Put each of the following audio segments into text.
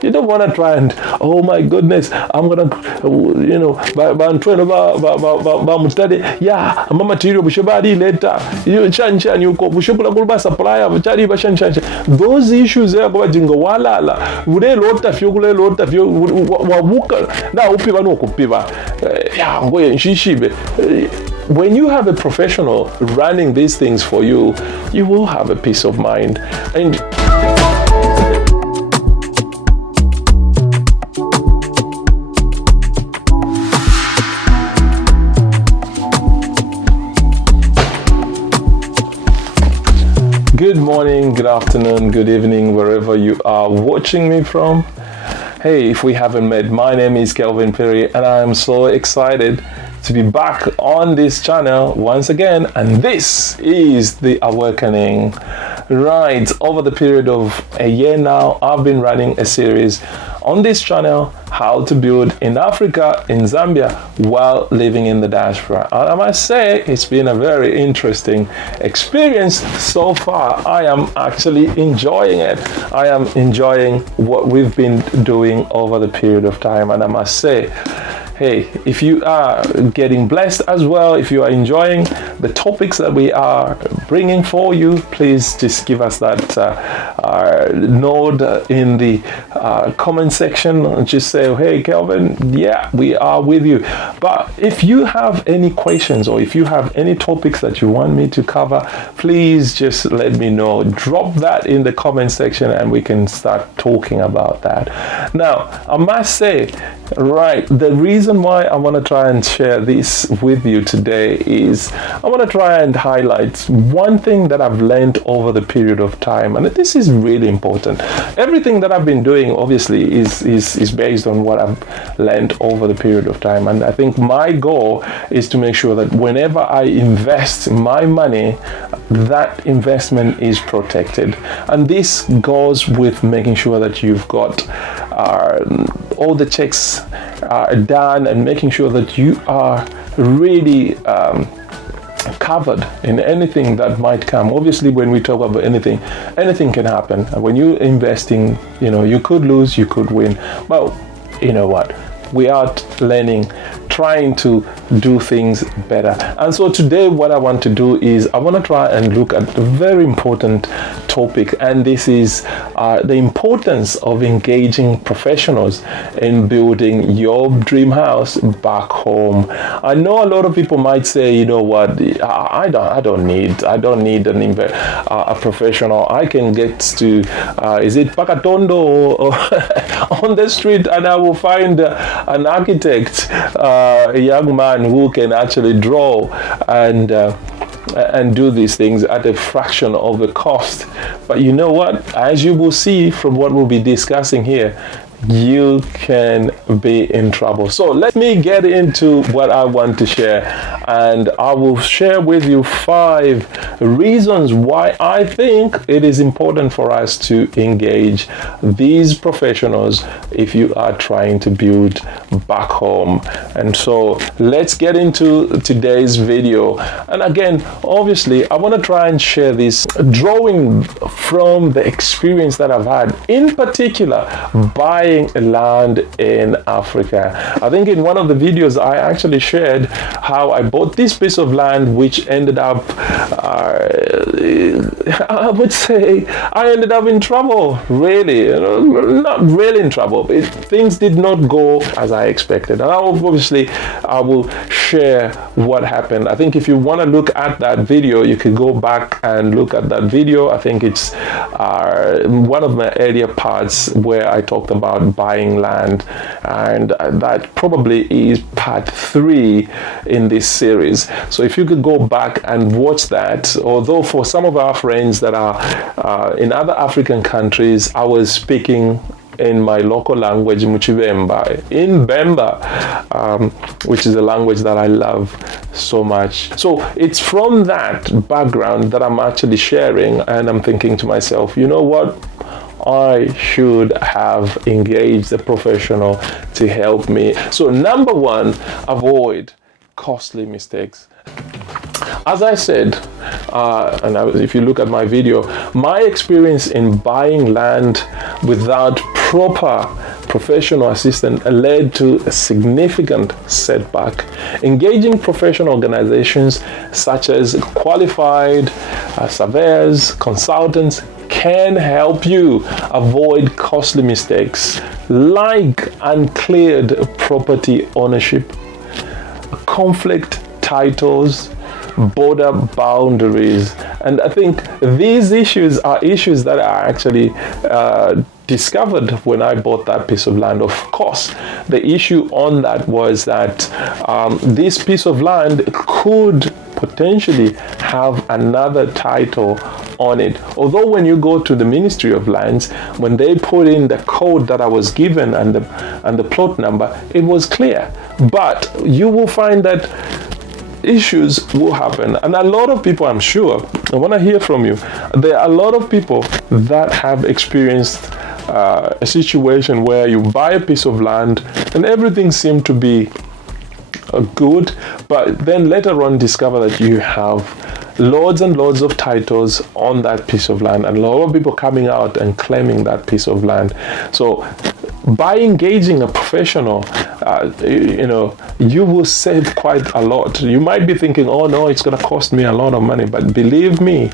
You don't want to try and, oh my goodness, I'm going to, you know, I'm trying to study. Yeah, I'm a material, later. You chan, you go, supplier, those issues there, go walala. Ule lota fyo, wabuka. Na upiba no kupiba. Yeah, ngoye nshishibe. When you have a professional running these things for you, you will have a peace of mind. And good morning, good afternoon, good evening, wherever you are watching me from. Hey, if we haven't met, my name is Kelvin Perry, and I am so excited to be back on this channel once again, and this is The Awakening. Right, over the period of a year now, I've been running a series on this channel, how to build in Africa, in Zambia, while living in the diaspora. And I must say, it's been a very interesting experience so far. I am actually enjoying it. I am enjoying what we've been doing over the period of time. And I must say, hey, if you are getting blessed as well, if you are enjoying the topics that we are bringing for you, please just give us that nod in the comment section and just say, hey, Kelvin, yeah, we are with you. But if you have any questions or if you have any topics that you want me to cover, please just let me know. Drop that in the comment section and we can start talking about that. Now, I must say, right, the reason why I want to try and share this with you today is I want to try and highlight one thing that I've learned over the period of time, and this is really important. Everything that I've been doing obviously is based on what I've learned over the period of time, and I think my goal is to make sure that whenever I invest my money, that investment is protected. And this goes with making sure that you've got all the checks are done and making sure that you are really covered in anything that might come. Obviously, when we talk about anything can happen. And when you're investing, you know, you could lose, you could win. Well, you know what? We are learning, trying to do things better. And so today what I want to do is I want to try and look at a very important topic, and this is the importance of engaging professionals in building your dream house back home. I know a lot of people might say, you know what, I don't need a professional. I can get to is it Pakatondo or on the street, and I will find an architect, a young man who can actually draw and do these things at a fraction of the cost. But you know what? As you will see from what we'll be discussing here, you can be in trouble. So let me get into what I want to share, and I will share with you 5 reasons why I think it is important for us to engage these professionals if you are trying to build back home. And so let's get into today's video. And again, obviously, I want to try and share this drawing from the experience that I've had, in particular buying land in Africa. I think in one of the videos I actually shared how I bought this piece of land, which ended up I would say I ended up in trouble, really. You know, not really in trouble. Things did not go as I expected. And I will share what happened. I think if you want to look at that video, you could go back and look at that video. I think it's one of my earlier parts where I talked about buying land, and that probably is part 3 in this series. So if you could go back and watch that, although for some of our friends that are in other African countries, I was speaking in my local language, Muchivemba, in Bemba, which is a language that I love so much. So it's from that background that I'm actually sharing, and I'm thinking to myself, you know what? I should have engaged a professional to help me. So number 1, avoid costly mistakes. As I said, if you look at my video, my experience in buying land without proper professional assistance led to a significant setback. Engaging professional organizations such as qualified surveyors, consultants can help you avoid costly mistakes like uncleared property ownership, conflict titles, border boundaries. And I think these issues are issues that I actually discovered when I bought that piece of land. Of course, the issue on that was that this piece of land could potentially have another title on it. Although when you go to the Ministry of Lands, when they put in the code that I was given and the plot number, it was clear. But you will find that issues will happen, and a lot of people, I'm sure, I want to hear from you. There are a lot of people that have experienced a situation where you buy a piece of land and everything seemed to be good, but then later on discover that you have loads and loads of titles on that piece of land, and a lot of people coming out and claiming that piece of land. So by engaging a professional, you will save quite a lot. You might be thinking, oh no, it's going to cost me a lot of money, but believe me,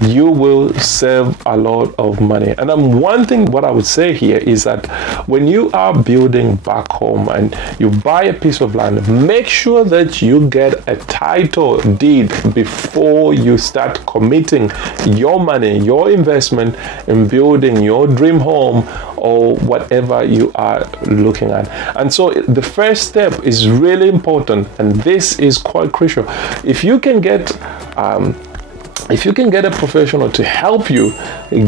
you will save a lot of money. And one thing what I would say here is that when you are building back home and you buy a piece of land, make sure that you get a title deed before you start committing your money, your investment in building your dream home or whatever you are looking at. And so the first step is really important, and this is quite crucial. If you can get a professional to help you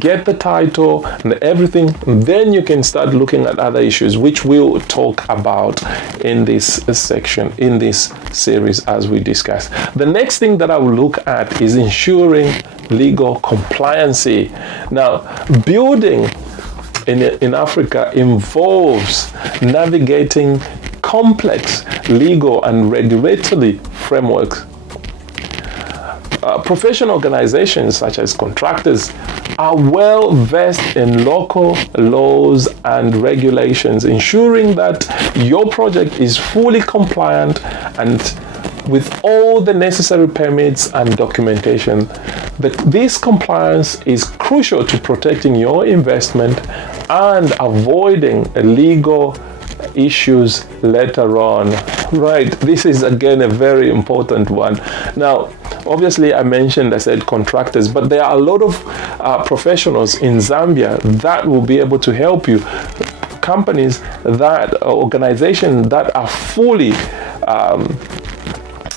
get the title and everything, then you can start looking at other issues, which we'll talk about in this section, in this series as we discuss. The next thing that I will look at is ensuring legal compliancy. Now, building in Africa involves navigating complex legal and regulatory frameworks. Professional organizations such as contractors are well versed in local laws and regulations, ensuring that your project is fully compliant and with all the necessary permits and documentation. This compliance is crucial to protecting your investment and avoiding legal issues later on. Right, this is again a very important one. Now, obviously I said contractors, but there are a lot of professionals in Zambia that will be able to help you. Companies organizations that are fully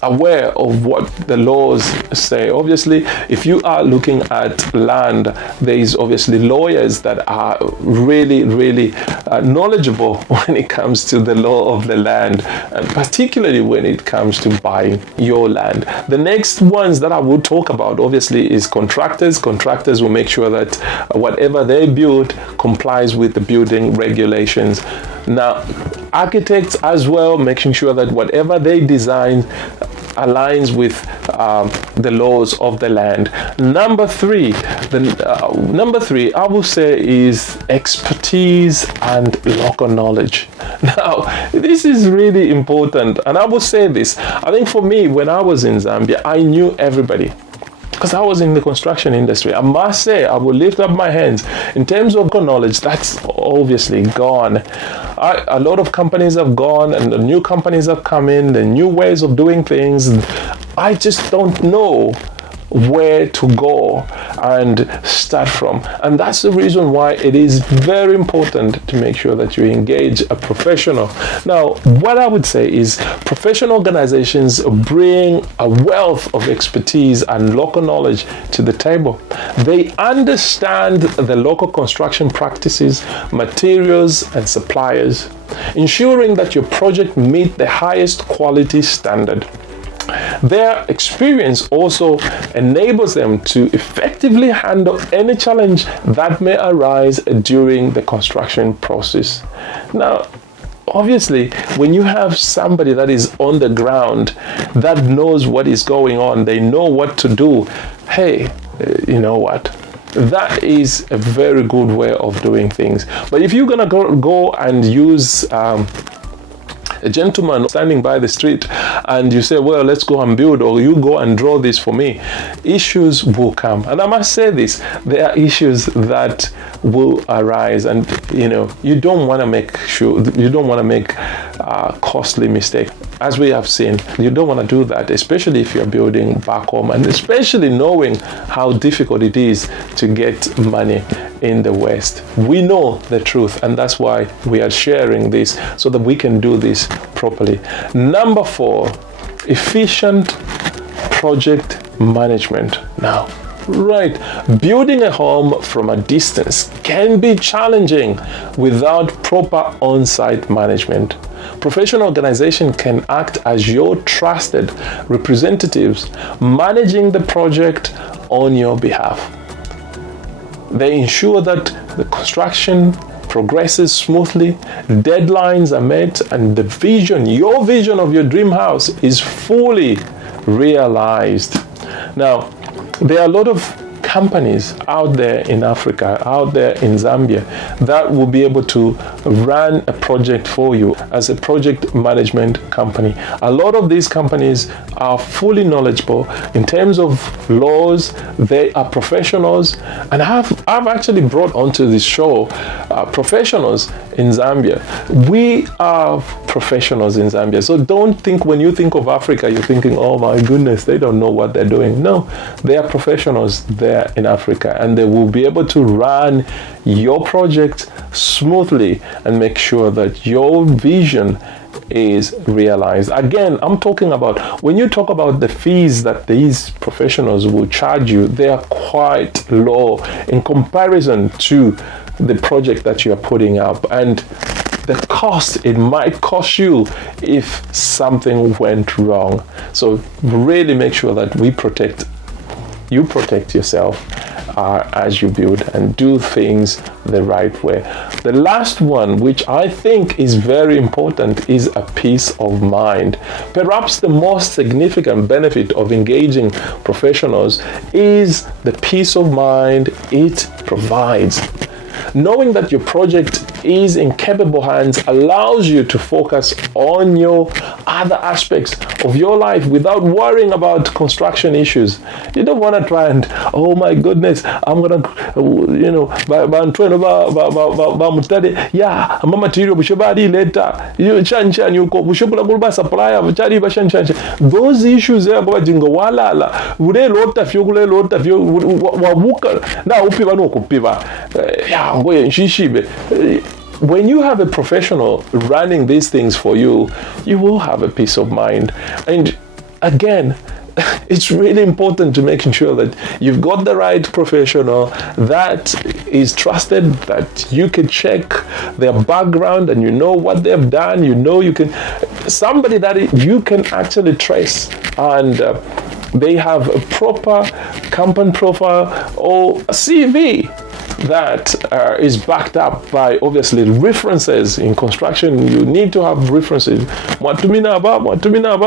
aware of what the laws say. Obviously, if you are looking at land, there is obviously lawyers that are really knowledgeable when it comes to the law of the land, and particularly when it comes to buying your land. The next ones that I will talk about obviously is contractors. Contractors will make sure that whatever they build complies with the building regulations. Now, architects as well, making sure that whatever they design aligns with the laws of the land. Number three, I will say, is expertise and local knowledge. Now, this is really important, and I will say this. I think for me, when I was in Zambia, I knew everybody, because I was in the construction industry. I must say, I will lift up my hands. In terms of knowledge, that's obviously gone. A lot of companies have gone, and the new companies have come in, the new ways of doing things. I just don't know where to go and start from. And that's the reason why it is very important to make sure that you engage a professional. Now, what I would say is professional organizations bring a wealth of expertise and local knowledge to the table. They understand the local construction practices, materials, and suppliers, ensuring that your project meets the highest quality standard. Their experience also enables them to effectively handle any challenge that may arise during the construction process. Now, obviously, when you have somebody that is on the ground, that knows what is going on, they know what to do, hey, you know what? That is a very good way of doing things. But if you're going to go and use a gentleman standing by the street and you say, well, let's go and build, or you go and draw this for me, issues will come. And I must say this, there are issues that will arise, and you don't want to make costly mistakes. As we have seen, you don't want to do that, especially if you're building back home, and especially knowing how difficult it is to get money in the West. We know the truth, and that's why we are sharing this, so that we can do this properly. Number 4, efficient project management. Now, right, building a home from a distance can be challenging without proper on-site management. Professional organizations can act as your trusted representatives, managing the project on your behalf. They ensure that the construction progresses smoothly, deadlines are met, and the vision, your vision of your dream house, is fully realized. Now, there are a lot of companies out there in Africa, out there in Zambia, that will be able to run a project for you as a project management company. A lot of these companies are fully knowledgeable in terms of laws. They are professionals, and I've actually brought onto this show professionals in Zambia. We are professionals in Zambia, so don't think when you think of Africa, you're thinking, oh my goodness, they don't know what they're doing. No, they are professionals there in Africa, and they will be able to run your project smoothly and make sure that your vision is realized. Again, I'm talking about, when you talk about the fees that these professionals will charge you, they are quite low in comparison to the project that you are putting up, and the cost it might cost you if something went wrong. So really make sure that you protect yourself as you build, and do things the right way. The last one, which I think is very important, is a peace of mind. Perhaps the most significant benefit of engaging professionals is the peace of mind it provides. Knowing that your project is in capable hands allows you to focus on your other aspects of your life without worrying about construction issues. You don't want to try and, oh my goodness, I'm gonna, yeah, I'm a material later. Those issues there about jingo walala, ule lota fyo wabuka na upiva no kupiva. When you have a professional running these things for you, you will have a peace of mind. And again, it's really important to making sure that you've got the right professional that is trusted, that you can check their background and you know what they've done, you can, somebody that you can actually trace, and they have a proper company profile or a CV that is backed up by obviously references. In construction, you need to have references. What to me about,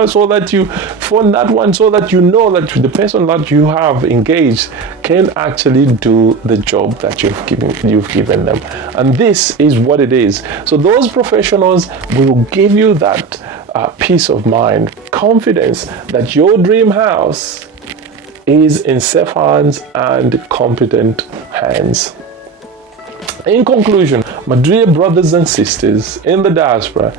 so that you phone that one, so that you know that the person that you have engaged can actually do the job that you've given them. And this is what it is. So those professionals will give you that peace of mind, confidence that your dream house is in safe hands and competent hands. In conclusion, my dear brothers and sisters in the diaspora,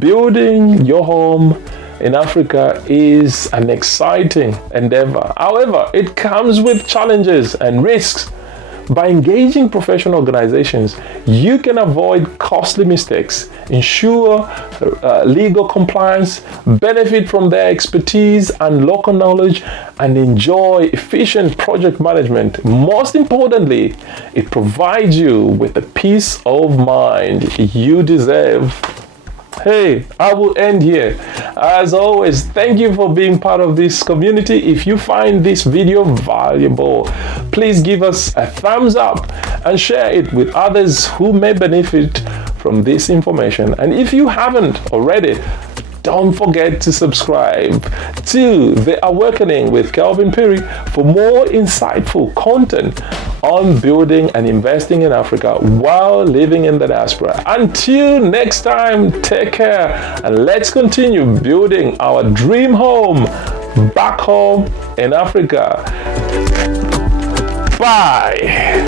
building your home in Africa is an exciting endeavor. However, it comes with challenges and risks. By engaging professional organizations, you can avoid costly mistakes, ensure legal compliance, benefit from their expertise and local knowledge, and enjoy efficient project management. Most importantly, it provides you with the peace of mind you deserve. Hey, I will end here. As always, thank you for being part of this community. If you find this video valuable, please give us a thumbs up and share it with others who may benefit from this information. And if you haven't already, don't forget to subscribe to The Awakening with Kelvin Perry for more insightful content on building and investing in Africa while living in the diaspora. Until next time, take care and let's continue building our dream home back home in Africa. Bye.